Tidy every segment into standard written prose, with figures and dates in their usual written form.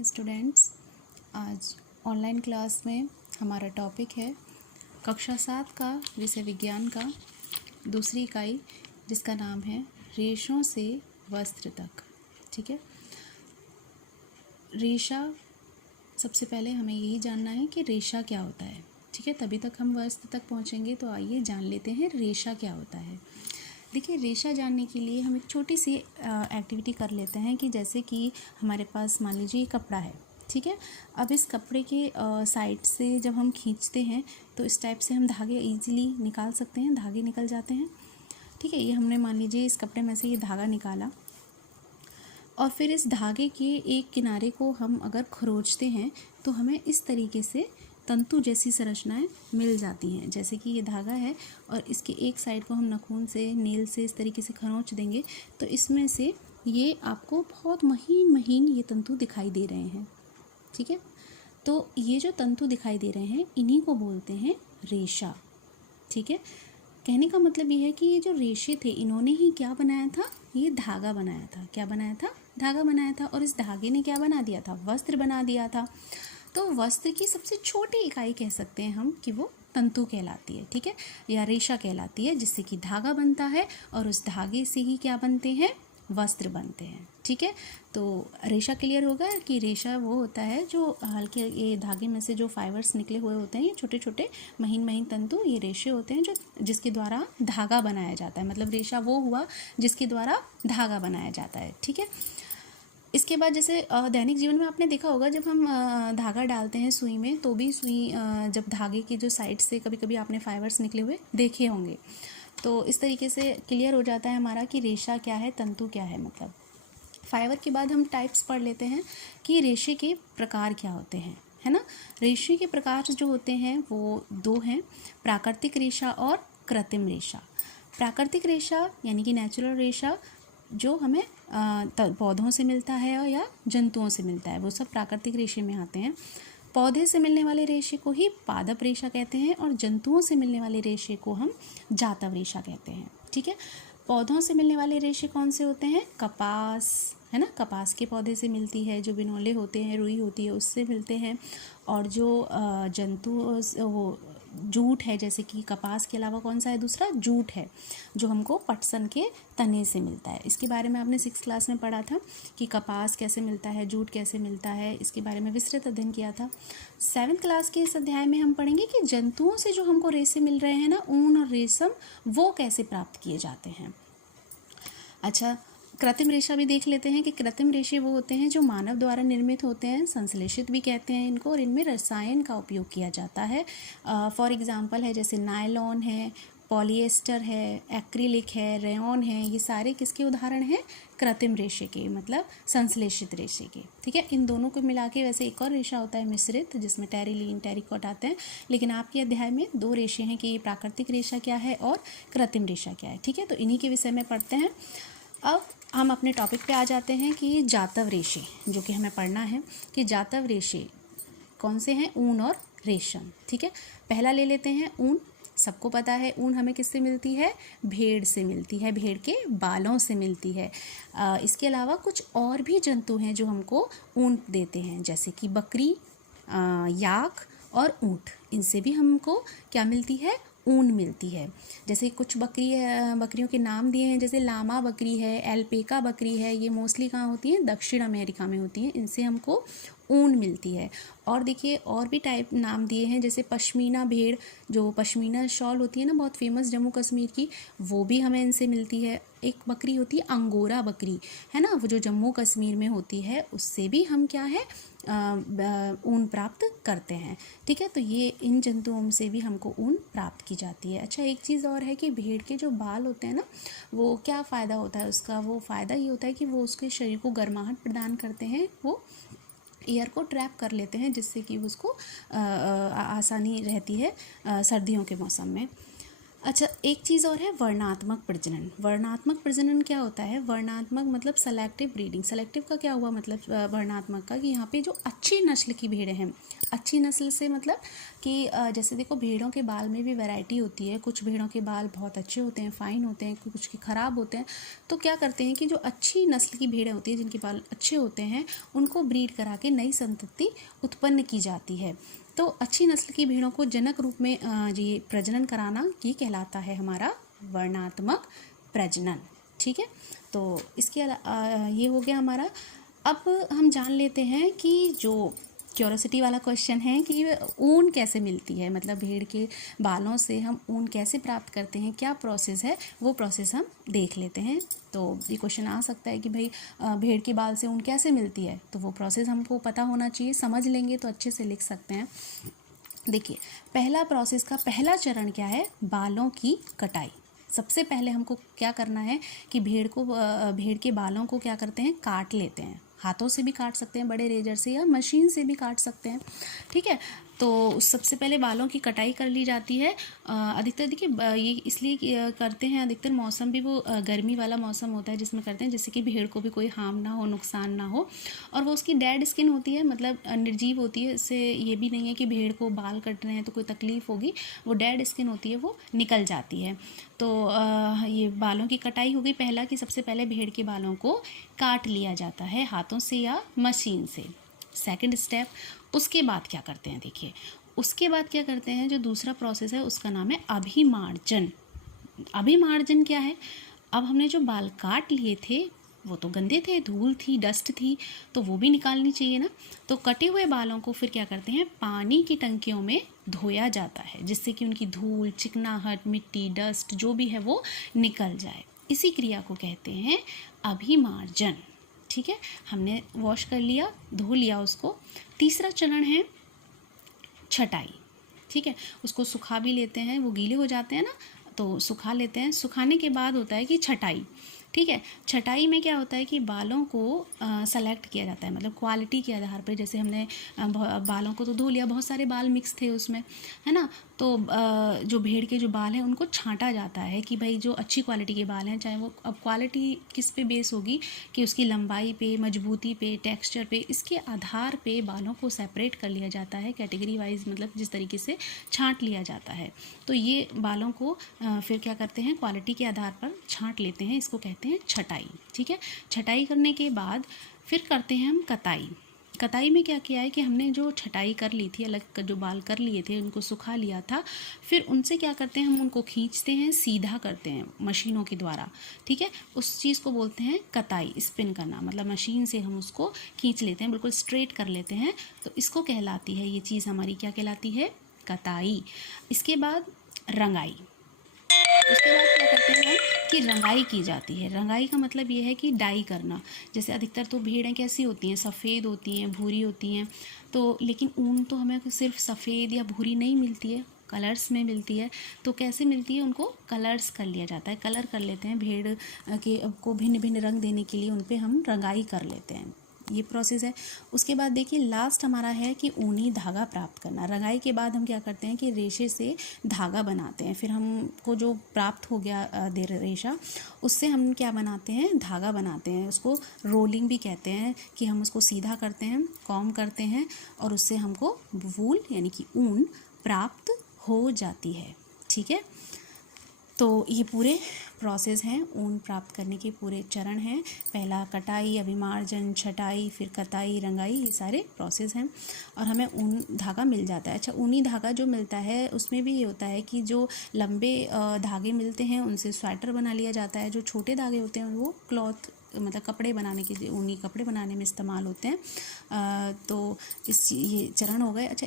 Morning students. आज online class में हमारा टॉपिक है कक्षा 7 का विषय विज्ञान का दूसरी इकाई, जिसका नाम है रेशों से वस्त्र तक। ठीक है, रेशा, सबसे पहले हमें यही जानना है कि रेशा क्या होता है। ठीक है, तभी तक हम वस्त्र तक पहुंचेंगे। तो आइए जान लेते हैं रेशा क्या होता है। देखिए, रेशा जानने के लिए हम एक छोटी सी एक्टिविटी कर लेते हैं कि जैसे कि हमारे पास मान लीजिए कपड़ा है। ठीक है, अब इस कपड़े के साइड से जब हम खींचते हैं तो इस टाइप से हम धागे इजीली निकाल सकते हैं, धागे निकल जाते हैं। ठीक है, ये हमने मान लीजिए इस कपड़े में से ये धागा निकाला और फिर इस धागे के एक किनारे को हम अगर खरोंचते हैं तो हमें इस तरीके से तंतु जैसी संरचनाएं मिल जाती हैं। जैसे कि ये धागा है और इसके एक साइड को हम नाखून से, नेल से इस तरीके से खरोंच देंगे तो इसमें से ये आपको बहुत महीन महीन ये तंतु दिखाई दे रहे हैं। ठीक है, तो ये जो तंतु दिखाई दे रहे हैं इन्हीं को बोलते हैं रेशा। ठीक है, कहने का मतलब ये है कि ये जो रेशे थे इन्होंने ही क्या बनाया था, ये धागा बनाया था। क्या बनाया था? धागा बनाया था। और इस धागे ने क्या बना दिया था? वस्त्र बना दिया था। तो वस्त्र की सबसे छोटी इकाई कह सकते हैं हम कि वो तंतु कहलाती है। ठीक है, या रेशा कहलाती है, जिससे कि धागा बनता है और उस धागे से ही क्या बनते हैं? वस्त्र बनते हैं। ठीक है, तो रेशा क्लियर होगा कि रेशा वो होता है जो हल्के ये धागे में से जो फाइबर्स निकले हुए होते हैं, ये छोटे छोटे महीन महीन तंतु, ये रेशे होते हैं जो जिसके द्वारा धागा बनाया जाता है। मतलब रेशा वो हुआ जिसके द्वारा धागा बनाया जाता है। ठीक है, इसके बाद जैसे दैनिक जीवन में आपने देखा होगा जब हम धागा डालते हैं सुई में, तो भी सुई जब धागे के जो साइड से कभी कभी आपने फाइबर्स निकले हुए देखे होंगे। तो इस तरीके से क्लियर हो जाता है हमारा कि रेशा क्या है, तंतु क्या है। मतलब फाइबर के बाद हम टाइप्स पढ़ लेते हैं कि रेशे के प्रकार क्या होते हैं, है ना। रेशे के प्रकार जो होते हैं वो दो हैं, प्राकृतिक रेशा और कृत्रिम रेशा। प्राकृतिक रेशा यानी कि नेचुरल रेशा जो हमें पौधों से मिलता है या जंतुओं से मिलता है, वो सब प्राकृतिक रेशे में आते हैं। पौधे से मिलने वाले रेशे को ही पादप रेशा कहते हैं और जंतुओं से मिलने वाले रेशे को हम जातव रेशा कहते हैं। ठीक है, पौधों से मिलने वाले रेशे कौन से होते हैं? कपास, है ना, कपास के पौधे से मिलती है। जो बिनौले होते हैं, रुई होती है, उससे मिलते हैं। और जो जंतु वो जूट है, जैसे कि कपास के अलावा कौन सा है? दूसरा जूट है, जो हमको पटसन के तने से मिलता है। इसके बारे में आपने 6th क्लास में पढ़ा था कि कपास कैसे मिलता है, जूट कैसे मिलता है, इसके बारे में विस्तृत अध्ययन किया था। 7th क्लास के इस अध्याय में हम पढ़ेंगे कि जंतुओं से जो हमको रेशे मिल रहे हैं ना, ऊन और रेशम, वो कैसे प्राप्त किए जाते हैं। अच्छा, कृत्रिम रेशा भी देख लेते हैं कि कृत्रिम रेशे वो होते हैं जो मानव द्वारा निर्मित होते हैं, संश्लेषित भी कहते हैं इनको, और इनमें रसायन का उपयोग किया जाता है। फॉर एग्जांपल है जैसे नायलॉन है, पॉलिएस्टर है, एक्रिलिक है, रेयॉन है, ये सारे किसके उदाहरण हैं? कृत्रिम रेशे के, मतलब संश्लेषित रेशे के। ठीक है, इन दोनों को मिला के वैसे एक और रेशा होता है मिश्रित, जिसमें टेरिलीन, टेरिकॉट आते हैं। लेकिन आपके अध्याय में 2 रेशे हैं कि प्राकृतिक रेशा क्या है और कृत्रिम रेशा क्या है। ठीक है, तो इन्हीं के विषय में पढ़ते हैं। अब हम अपने टॉपिक पे आ जाते हैं कि जातव रेशे, जो कि हमें पढ़ना है कि जातव रेशे कौन से हैं? ऊन और रेशम। ठीक है, पहला ले लेते हैं ऊन। सबको पता है ऊन हमें किससे मिलती है? भेड़ से मिलती है, भेड़ के बालों से मिलती है। इसके अलावा कुछ और भी जंतु हैं जो हमको ऊन देते हैं, जैसे कि बकरी, याक और ऊँट। इनसे भी हमको क्या मिलती है? ऊन मिलती है। जैसे कुछ बकरियों के नाम दिए हैं, जैसे लामा बकरी है, एल्पेका बकरी है, ये मोस्टली कहाँ होती हैं? दक्षिण अमेरिका में होती हैं। इनसे हमको ऊन मिलती है। और देखिए और भी टाइप नाम दिए हैं, जैसे पश्मीना भेड़, जो पश्मीना शॉल होती है ना, बहुत फेमस जम्मू कश्मीर की, वो भी हमें इनसे मिलती है। एक बकरी होती है अंगोरा बकरी, है ना, वो जो जम्मू कश्मीर में होती है, उससे भी हम क्या है? ऊन प्राप्त करते हैं। ठीक है, तो ये इन जंतुओं से भी हमको ऊन प्राप्त की जाती है। अच्छा, एक चीज़ और है कि भेड़ के जो बाल होते हैं ना, वो क्या फ़ायदा होता है उसका? वो फ़ायदा ये होता है कि वो उसके शरीर को गर्माहट प्रदान करते हैं, वो एयर को ट्रैप कर लेते हैं, जिससे कि उसको आसानी रहती है सर्दियों के मौसम में। अच्छा, एक चीज़ और है वर्णात्मक प्रजनन। वर्णात्मक प्रजनन क्या होता है? वर्णात्मक मतलब सेलेक्टिव ब्रीडिंग। सेलेक्टिव का क्या हुआ मतलब वर्णात्मक का, कि यहाँ पे जो अच्छी नस्ल की भेड़ें हैं, अच्छी नस्ल से मतलब कि जैसे देखो भेड़ों के बाल में भी वैरायटी होती है, कुछ भेड़ों के बाल बहुत अच्छे होते हैं, फाइन होते हैं, कुछ के ख़राब होते हैं। तो क्या करते हैं कि जो अच्छी नस्ल की भेड़ें होती हैं जिनके बाल अच्छे होते हैं, उनको ब्रीड करा के नई संतति उत्पन्न की जाती है। तो अच्छी नस्ल की भेड़ों को जनक रूप में ये प्रजनन कराना, ये कहलाता है हमारा वर्णात्मक प्रजनन। ठीक है, तो इसके ये हो गया हमारा। अब हम जान लेते हैं कि जो क्यूरोसिटी वाला क्वेश्चन है कि ऊन कैसे मिलती है, मतलब भेड़ के बालों से हम ऊन कैसे प्राप्त करते हैं, क्या प्रोसेस है, वो प्रोसेस हम देख लेते हैं। तो ये क्वेश्चन आ सकता है कि भाई भेड़ के बाल से ऊन कैसे मिलती है, तो वो प्रोसेस हमको पता होना चाहिए, समझ लेंगे तो अच्छे से लिख सकते हैं। देखिए, पहला प्रोसेस का पहला चरण क्या है? बालों की कटाई। सबसे पहले हमको क्या करना है कि भेड़ के बालों को क्या करते हैं, काट लेते हैं। हाथों से भी काट सकते हैं बड़े रेजर से, या मशीन से भी काट सकते हैं। ठीक है, तो सबसे पहले बालों की कटाई कर ली जाती है। अधिकतर देखिए ये इसलिए करते हैं, अधिकतर मौसम भी वो गर्मी वाला मौसम होता है जिसमें करते हैं, जिससे कि भेड़ को भी कोई हार्म ना हो, नुकसान ना हो। और वो उसकी डेड स्किन होती है, मतलब निर्जीव होती है, इससे ये भी नहीं है कि भेड़ को बाल कट रहे हैं तो कोई तकलीफ़ होगी, वो डेड स्किन होती है, वो निकल जाती है। तो ये बालों की कटाई हो गई। पहला कि सबसे पहले भेड़ के बालों को काट लिया जाता है हाथों से या मशीन से। सेकंड स्टेप, उसके बाद क्या करते हैं? देखिए, उसके बाद क्या करते हैं, जो दूसरा प्रोसेस है उसका नाम है अभिमार्जन। अभिमार्जन क्या है? अब हमने जो बाल काट लिए थे वो तो गंदे थे, धूल थी, डस्ट थी, तो वो भी निकालनी चाहिए ना। तो कटे हुए बालों को फिर क्या करते हैं, पानी की टंकियों में धोया जाता है, जिससे कि उनकी धूल, चिकनाहट, मिट्टी, डस्ट जो भी है वो निकल जाए। इसी क्रिया को कहते हैं अभिमार्जन। ठीक है, हमने वॉश कर लिया, धो लिया उसको। तीसरा चरण है छटाई। ठीक है, उसको सुखा भी लेते हैं, वो गीले हो जाते हैं ना, तो सुखा लेते हैं। सुखाने के बाद होता है कि छटाई। ठीक है, छटाई में क्या होता है कि बालों को सेलेक्ट किया जाता है, मतलब क्वालिटी के आधार पर। जैसे हमने बालों को तो धो लिया, बहुत सारे बाल मिक्स थे उसमें, है ना, तो जो भेड़ के जो बाल हैं उनको छांटा जाता है कि भाई जो अच्छी क्वालिटी के बाल हैं, चाहे वो, अब क्वालिटी किस पे बेस होगी कि उसकी लंबाई पे, मजबूती पे, टेक्सचर पे, इसके आधार पे बालों को सेपरेट कर लिया जाता है कैटेगरी वाइज, मतलब जिस तरीके से छांट लिया जाता है। तो ये बालों को फिर क्या करते हैं, क्वालिटी के आधार पर छांट लेते हैं, इसको कहते हैं छटाई। ठीक है, छटाई करने के बाद फिर करते हैं हम कताई। कताई में क्या किया है कि हमने जो छटाई कर ली थी, अलग जो बाल कर लिए थे उनको सुखा लिया था, फिर उनसे क्या करते हैं, हम उनको खींचते हैं, सीधा करते हैं मशीनों के द्वारा। ठीक है, उस चीज़ को बोलते हैं कताई, स्पिन करना, मतलब मशीन से हम उसको खींच लेते हैं, बिल्कुल स्ट्रेट कर लेते हैं। तो इसको कहलाती है, ये चीज़ हमारी क्या कहलाती है, कताई। इसके बाद रंगाई। उसके बाद क्या करते हैं हम कि रंगाई की जाती है। रंगाई का मतलब ये है कि डाई करना। जैसे अधिकतर तो भेड़ें कैसी होती हैं, सफ़ेद होती हैं, भूरी होती हैं, तो लेकिन ऊन तो हमें सिर्फ सफ़ेद या भूरी नहीं मिलती है, कलर्स में मिलती है। तो कैसे मिलती है, उनको कलर्स कर लिया जाता है, कलर कर लेते हैं भेड़ के को भिन्न भिन्न रंग देने के लिए, उन पर हम रंगाई कर लेते हैं। ये प्रोसेस है। उसके बाद देखिए लास्ट हमारा है कि ऊनी धागा प्राप्त करना। रंगाई के बाद हम क्या करते हैं कि रेशे से धागा बनाते हैं। फिर हमको जो प्राप्त हो गया रेशा, उससे हम क्या बनाते हैं, धागा बनाते हैं। उसको रोलिंग भी कहते हैं, कि हम उसको सीधा करते हैं, कॉम करते हैं, और उससे हमको वूल यानी कि ऊन प्राप्त हो जाती है। ठीक है, तो ये पूरे प्रोसेस हैं, ऊन प्राप्त करने के पूरे चरण हैं। पहला कटाई, अभिमार्जन, छटाई, फिर कताई, रंगाई, ये सारे प्रोसेस हैं, और हमें ऊन धागा मिल जाता है। अच्छा, ऊनी धागा जो मिलता है उसमें भी ये होता है कि जो लंबे धागे मिलते हैं उनसे स्वेटर बना लिया जाता है। जो छोटे धागे होते हैं वो क्लॉथ, मतलब कपड़े बनाने के लिए, ऊनी कपड़े बनाने में इस्तेमाल होते हैं। तो ये चरण हो गए। अच्छा,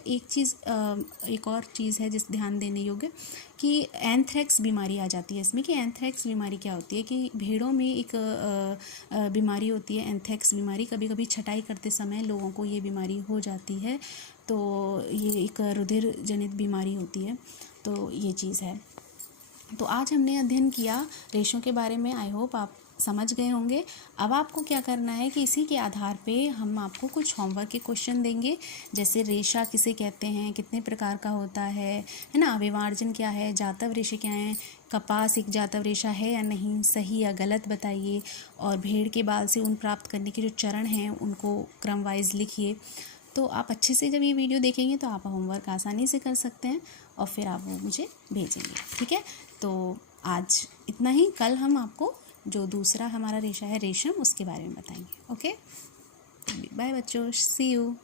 एक और चीज़ है जिस ध्यान देने योग्य, कि एंथ्रेक्स बीमारी आ जाती है इसमें। कि एंथ्रेक्स बीमारी क्या होती है, कि भेड़ों में एक बीमारी होती है एंथ्रेक्स बीमारी। कभी कभी छटाई करते समय लोगों को ये बीमारी हो जाती है, तो ये एक रुधिर जनित बीमारी होती है। तो ये चीज़ है। तो आज हमने अध्ययन किया रेशों के बारे में। आई होप आप समझ गए होंगे। अब आपको क्या करना है कि इसी के आधार पे हम आपको कुछ होमवर्क के क्वेश्चन देंगे, जैसे रेशा किसे कहते हैं, कितने प्रकार का होता है ना, अभिवार्जन क्या है, जातव रेशे क्या हैं, कपास एक जातव रेशा है या नहीं, सही या गलत बताइए, और भेड़ के बाल से ऊन प्राप्त करने के जो चरण हैं उनको क्रम वाइज लिखिए। तो आप अच्छे से जब ये वीडियो देखेंगे तो आप होमवर्क आसानी से कर सकते हैं और फिर आप वो मुझे भेजेंगे, ठीक है। तो आज इतना ही, कल हम आपको जो दूसरा हमारा रेशा है रेशम, उसके बारे में बताएंगे। ओके, बाय बच्चों, सी यू।